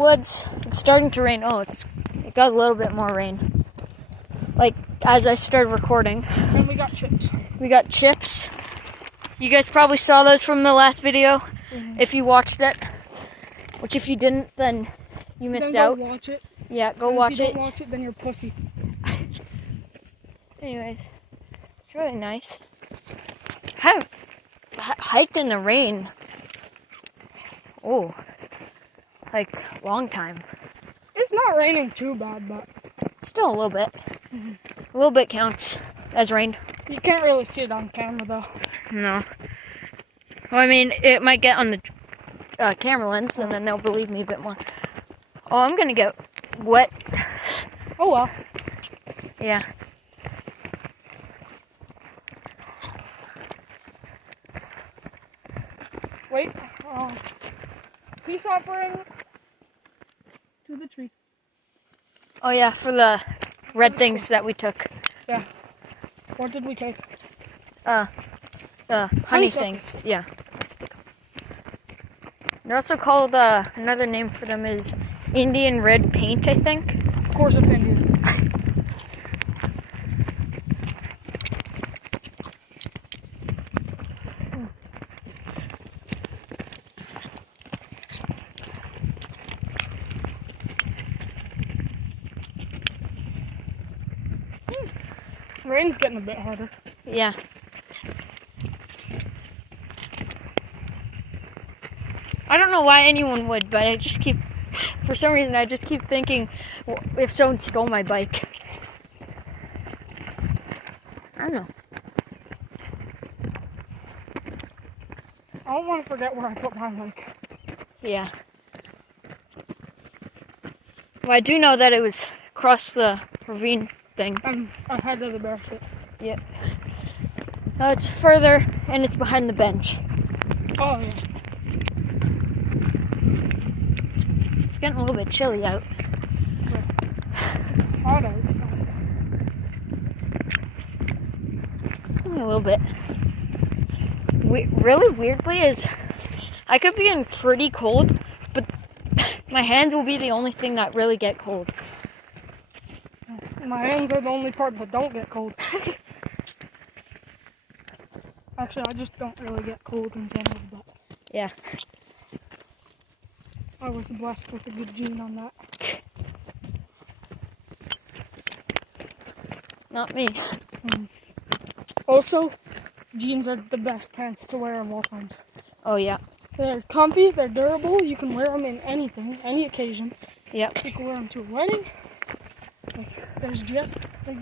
Woods. It's starting to rain. Oh, it got a little bit more rain. Like, as I started recording. And we got chips. We got chips. You guys probably saw those from the last video, if you watched it. Which if you didn't, then you missed out. Go watch it. Yeah, go and watch if you it. don't watch it, then you're pussy. Anyways, it's really nice. I haven't hiked in the rain. Oh, like long time. It's not raining too bad, but Still a little bit. A little bit counts as rain. you can't really see it on camera though. No. Well, I mean, it might get on the camera lens, and then they'll believe me a bit more. Oh, I'm gonna get wet. Oh well. Yeah. Wait. Peace offering to the tree. Oh yeah, for the red things that we took. Yeah. What did we take? The honey Honeysuckles. things. Yeah. They're also called, another name for them is Indian red paint, I think. Of course it's Indian. Rain's getting a bit harder. Yeah. I don't know why anyone would, but for some reason, I just keep thinking if someone stole my bike. I don't know. I don't want to forget where I put my bike. Yeah. Well, I do know that it was across the ravine thing. I'm ahead of the bear shit. Yep. No, it's further, and it's behind the bench. Oh yeah. It's getting a little bit chilly out. It's hot outside. Only a little bit. Really weirdly is, I could be in pretty cold, but my hands will be the only thing that really get cold. My hands are the only part that don't get cold. Actually, I just don't really get cold in general, but Yeah. I was blessed with a good gene on that. Not me. Also, jeans are the best pants to wear of all times. Oh yeah. They're comfy, they're durable, you can wear them in anything, any occasion. Yep. You can wear them to a wedding. You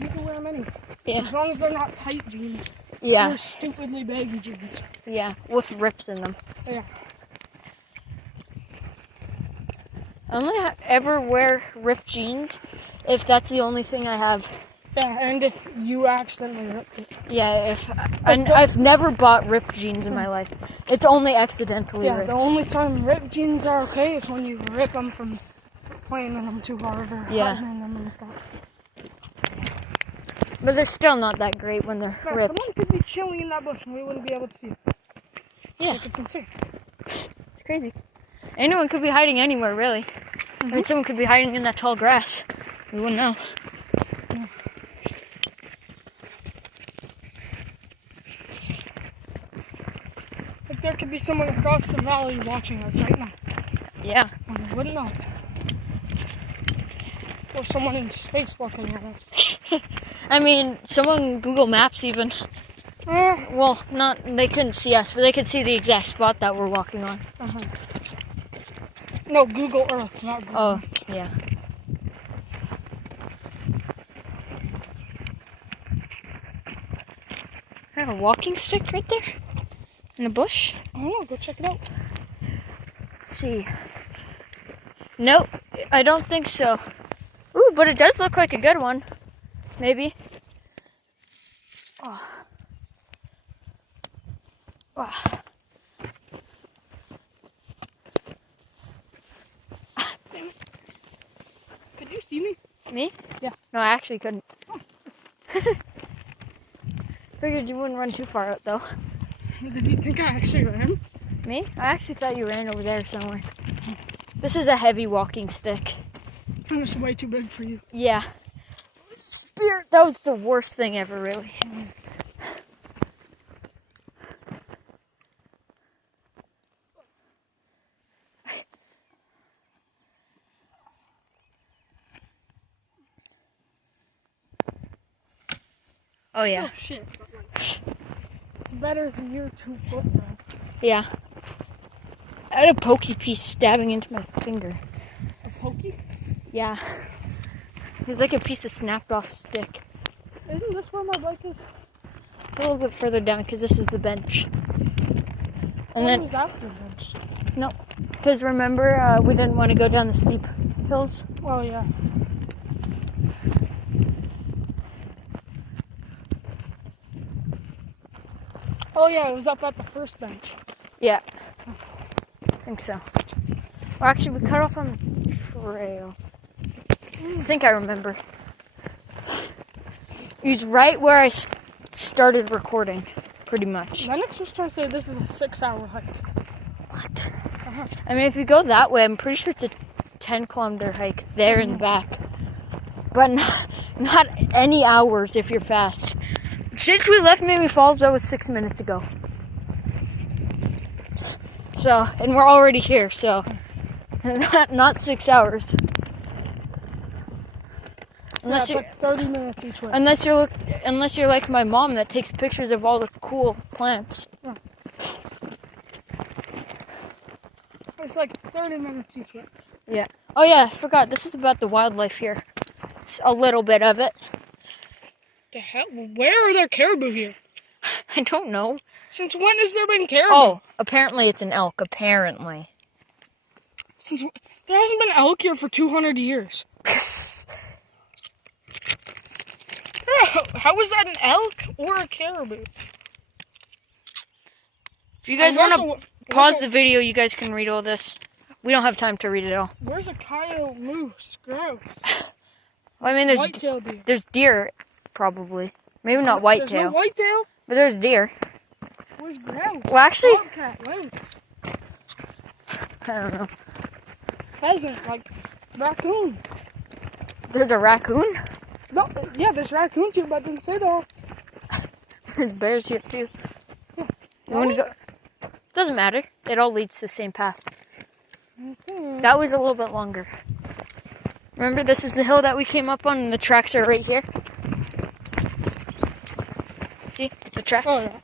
can wear them anywhere. Yeah. As long as they're not tight jeans. Yeah. They're stupidly baggy jeans. Yeah. With rips in them. Yeah. I only ever wear ripped jeans if that's the only thing I have. Yeah, and if you accidentally ripped it. Yeah, I've never bought ripped jeans in my life. It's only accidentally ripped. The only time ripped jeans are okay is when you rip them from playing in them too hard or hardening them and stuff. But they're still not that great when they're ripped. Someone could be chilling in that bush and we wouldn't be able to see it. Yeah. Like, it's insane. It's crazy. Anyone could be hiding anywhere, really. I mean, someone could be hiding in that tall grass. We wouldn't know. Yeah. Like there could be someone across the valley watching us right now. Yeah. And we wouldn't know. Or someone in space looking at us. I mean, someone Google Maps even. Well, they couldn't see us, but they could see the exact spot that we're walking on. No, Google Earth, not Google. Oh, yeah. I have a walking stick right there in the bush. I don't know, go check it out. Let's see. Nope, I don't think so. Ooh, but it does look like a good one. Maybe. Oh. Oh. Could you see me? Me? Yeah. No, I actually couldn't. Figured you wouldn't run too far out, though. Did you think I actually ran? Me? I actually thought you ran over there somewhere. This is a heavy walking stick. And it's way too big for you. Yeah. Spirit, that was the worst thing ever, really. Oh yeah. Oh shit. But like, it's better than your 2 foot though. Yeah. I had a pokey piece stabbing into my finger. A pokey? Yeah. It was like a piece of snapped off stick. Isn't this where my bike is? It's a little bit further down because this is the bench. And What then was after the bench? no, because remember we didn't want to go down the steep hills. Oh yeah. Oh yeah, it was up at the first bench. Yeah, I think so. Or actually, we cut off on the trail. I think I remember. It was right where I started recording, pretty much. Lennox was trying to say this is a 6-hour hike. What? Uh-huh. I mean, if you go that way, I'm pretty sure it's a 10-kilometer hike there and back. But not any hours if you're fast. Since we left Mamie Falls, that was 6 minutes ago. So, and we're already here, so not 6 hours. Unless Yeah, it's like 30 minutes each way. unless you're like my mom that takes pictures of all the cool plants. Yeah. It's like 30 minutes each way. Yeah. Oh yeah, I forgot. This is about the wildlife here. It's a little bit of it. The hell? Where are there caribou here? I don't know. Since when has there been caribou? Oh, apparently it's an elk. Apparently. Since there hasn't been elk here for 200 years. How is that an elk or a caribou? If you guys want to pause the video, you guys can read all this. We don't have time to read it all. Where's a coyote moose? Gross. Well, I mean, Whitetail deer. there's deer, probably. Maybe not There's whitetail. no whitetail? But there's deer. Where's grouse? Well, actually, Bobcat, lynx, I don't know. pheasant, like raccoon. There's a raccoon. No, yeah, there's raccoons here, but I didn't say that. There's bears here too. You want to go? Doesn't matter. It all leads to the same path. Okay. That was a little bit longer. Remember, this is the hill that we came up on, and the tracks are right here. See the tracks? Oh, yeah.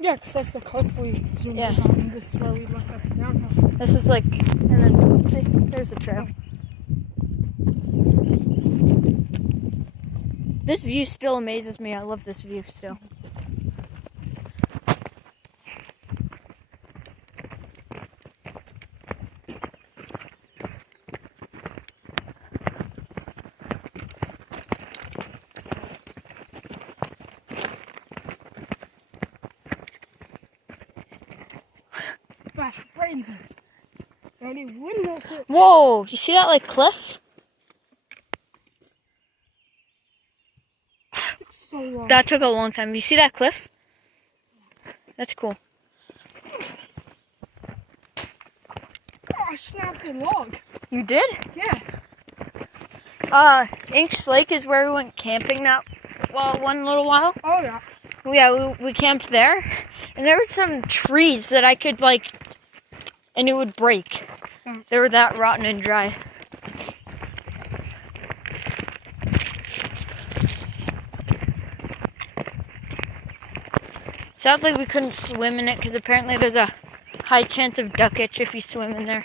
Yeah, because that's the cliff we zoomed in on, and this is where we look up and down. This is like, and then see, there's the trail. This view still amazes me. I love this view still. Flash brains in. Any window clip. Whoa! You see that like cliff? So long. That took a long time. You see that cliff? That's cool. Oh, I snapped a log. You did? Yeah. Inks Lake is where we went camping one little while. Oh, yeah. Yeah, we camped there, and there were some trees that I could and it would break. They were that rotten and dry. Sadly, we couldn't swim in it because apparently there's a high chance of duck itch if you swim in there.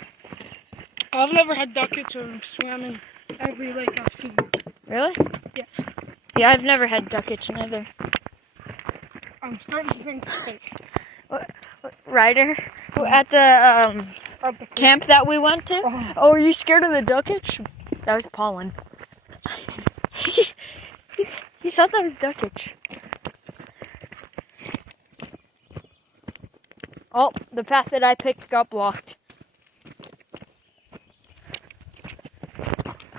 I've never had duck itch or swam in every lake I've seen. Really? Yes. Yeah, I've never had duck itch neither. I'm starting to think it's fake. Ryder, at the camp that we went to. Oh, were you scared of the duck itch? That was pollen. He thought that was duck itch. Oh, the path that I picked got blocked.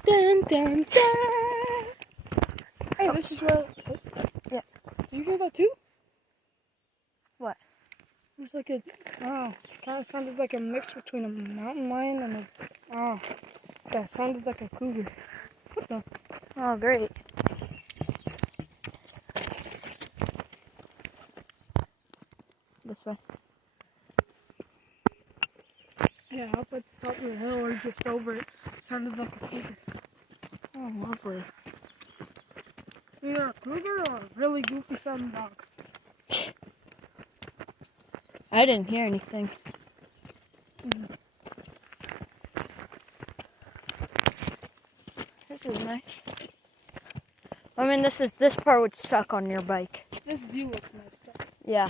Dun, dun, dun. Hey, this is where... Yeah. Did you hear that too? What? was like a, oh, kind of sounded like a mix between a mountain lion and that sounded like a cougar. What the? Oh, great. This way. Yeah, up at the top of the hill or just over it. Sounded like a cougar. Oh, lovely. Either a cougar or a really goofy sounding dog. I didn't hear anything. This is nice. I mean, this part would suck on your bike. This view looks nice though. Yeah.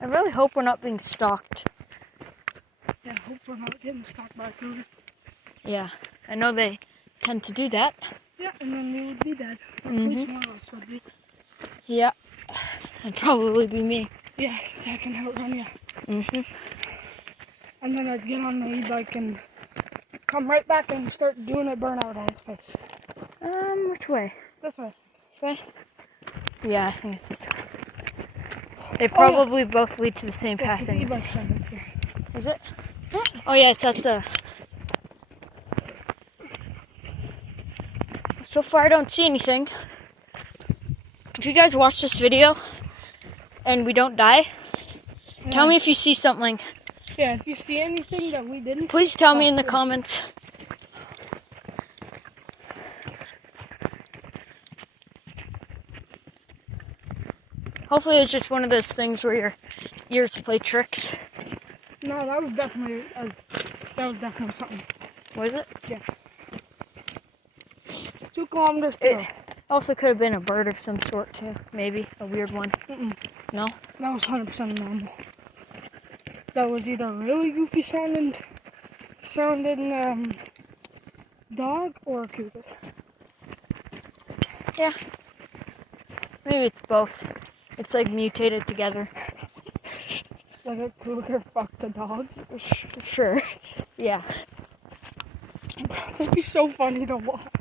I really hope we're not being stalked. Yeah, I hope we're not getting stalked by a cougar. Yeah, I know they tend to do that. Yeah, and then we would be dead. Or at least one of us would be. Yeah, that'd probably be me. Yeah, that can outrun you. Mm-hmm. And then I'd get on the e-bike and come right back and start doing a burnout on his face. Which way? This way. This way? Yeah, I think it's this way. They probably both lead to the same path. The e-bike's right up here. Is it? Yeah. Oh yeah, it's at the... So far I don't see anything. If you guys watch this video and we don't die, tell me if you see something. Yeah, if you see anything that we didn't, please tell me in the comments. Hopefully it's just one of those things where your ears play tricks. No, that was definitely something. Was it? Yeah. 2 kilometers to go. It also could have been a bird of some sort too. Maybe a weird one. No? That was 100% normal. That was either a really goofy sounding dog or a cougar. Yeah. Maybe it's both. It's like mutated together. Like a cougar fucked a dog. Sure. Yeah. It'd be so funny to watch.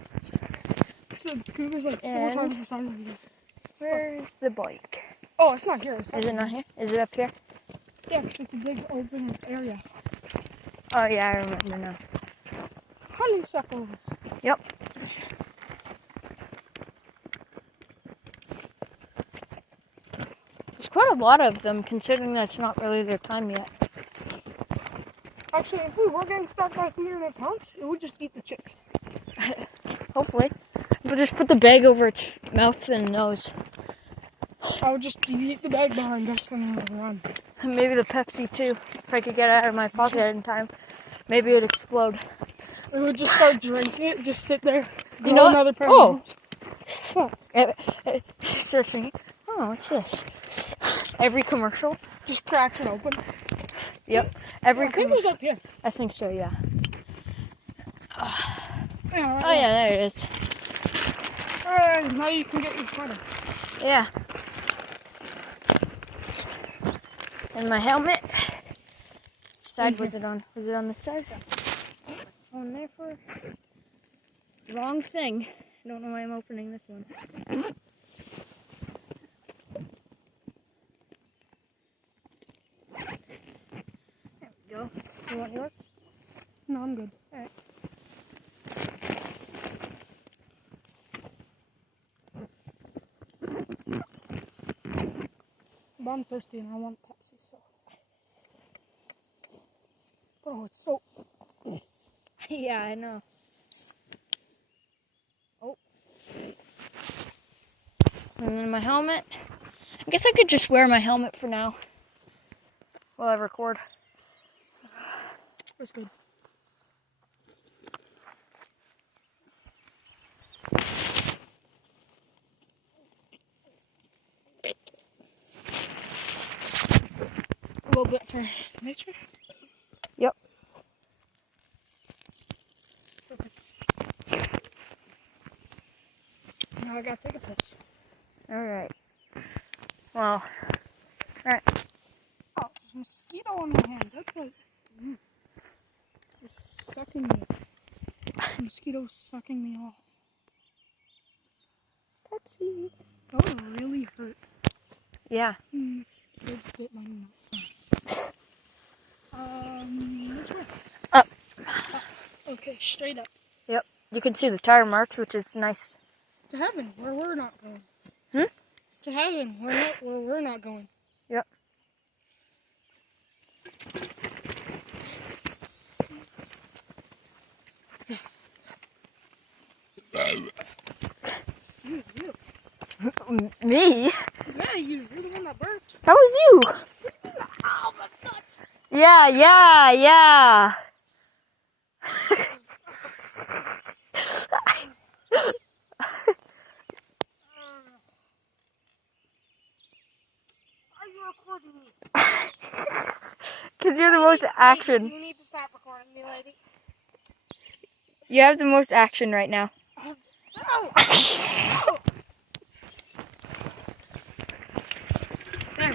The cougar's like 4 times the size of you. Where's the bike? Oh, it's not here. Is it not here? Is it up here? Yeah, 'cause it's a big open area. Oh yeah, I remember now. Honeysuckles. Yep. There's quite a lot of them, considering that's not really their time yet. Actually, if we were getting stuck by a cougar that counts, it would just eat the chips. Hopefully. We'll just put the bag over its mouth and nose. I would just eat the bag behind us and it would run. And maybe the Pepsi too, if I could get it out of my pocket in time. Maybe it'd explode. We would just start drinking it, just sit there. You know another pair Oh! What? Searching. Oh, what's this? Every commercial? Just cracks it open. Yep. I think it was up here. I think so, yeah. Yeah, Oh yeah, there it is. Alright, now you can get your sweater. Yeah. And my helmet. Which side was it on? Was it on this side? On there for wrong thing. I don't know why I'm opening this one. There we go. You want yours? No, I'm good. Alright. But I'm thirsty and I want Pepsi, so. Bro, it's so. Yeah, I know. Oh. And then my helmet. I guess I could just wear my helmet for now while I record. That's good. A little bit for nature. Yep. Now I gotta take a piss. Alright. Well. Alright. Oh, there's a mosquito on my hand. That's what. It's sucking me. The mosquito's sucking me off. Pepsi. That would really hurt. Yeah. Scared to get my nuts. Which way? Up. Okay, straight up. Yep. You can see the tire marks, which is nice. To heaven, where we're not going. Hmm? To heaven, where we're not going. Yep. You. Me? Yeah, you're the one that burped. That was you. Ow, my nuts. Yeah. Are you recording me? Because you're the most action. You need to stop recording me, lady. You have the most action right now. Oh. There.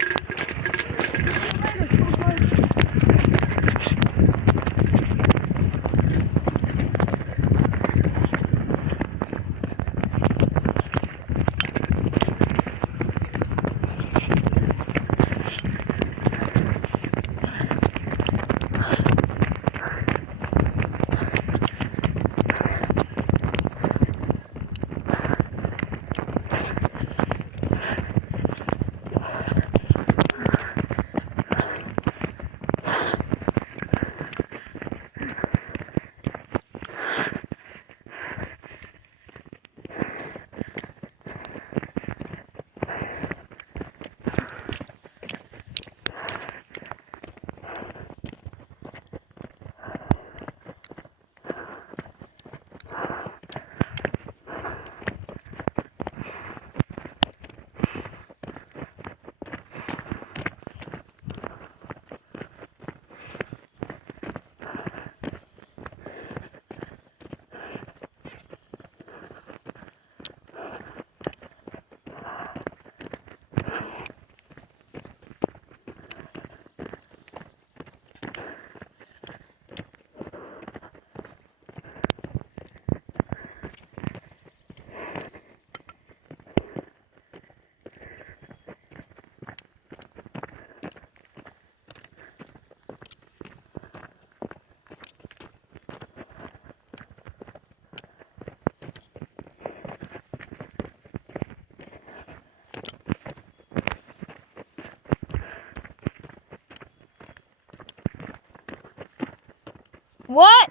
What?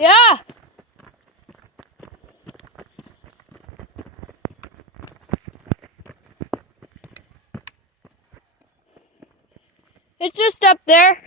Yeah. It's just up there.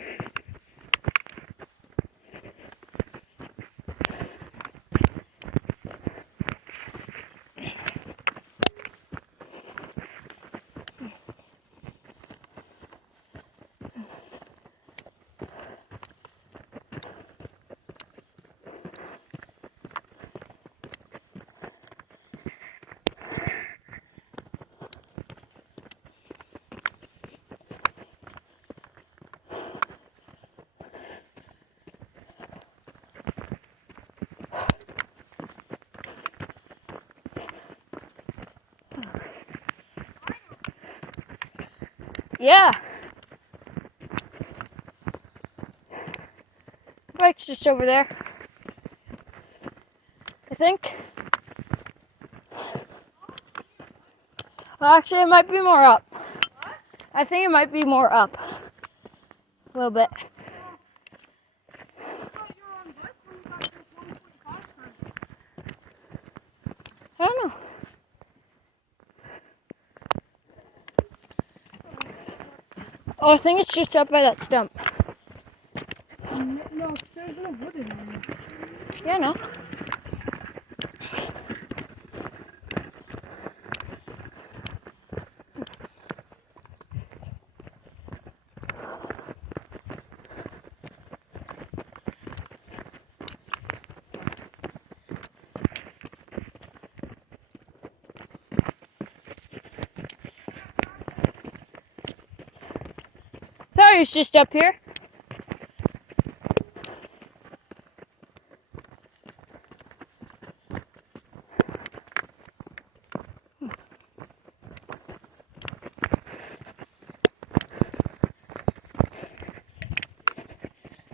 Yeah. Bike's just over there. I think. Well, actually, it might be more up. I think it might be more up. A little bit. I don't know. Oh, I think it's just up by that stump. No, there's no wood in there. Yeah, no. Thought it was just up here.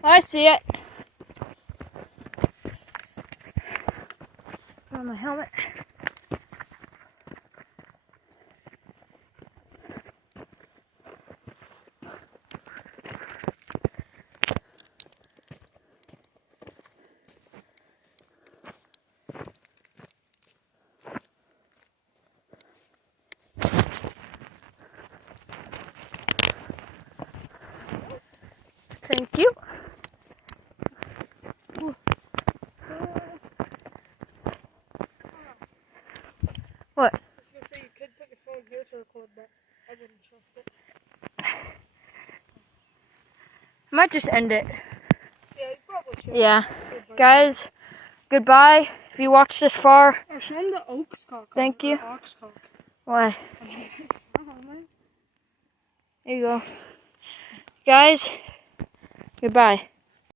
I see it. Put on my helmet. Thank you. What? I was gonna say you could put your phone here to record, but I wouldn't trust it. Might just end it. Yeah, you probably should. Yeah. Goodbye. Guys, goodbye. If you watched this far, Oh, show him the ox cock. Thank you. Ox cock. why? Oh, man. There you go. Guys, goodbye.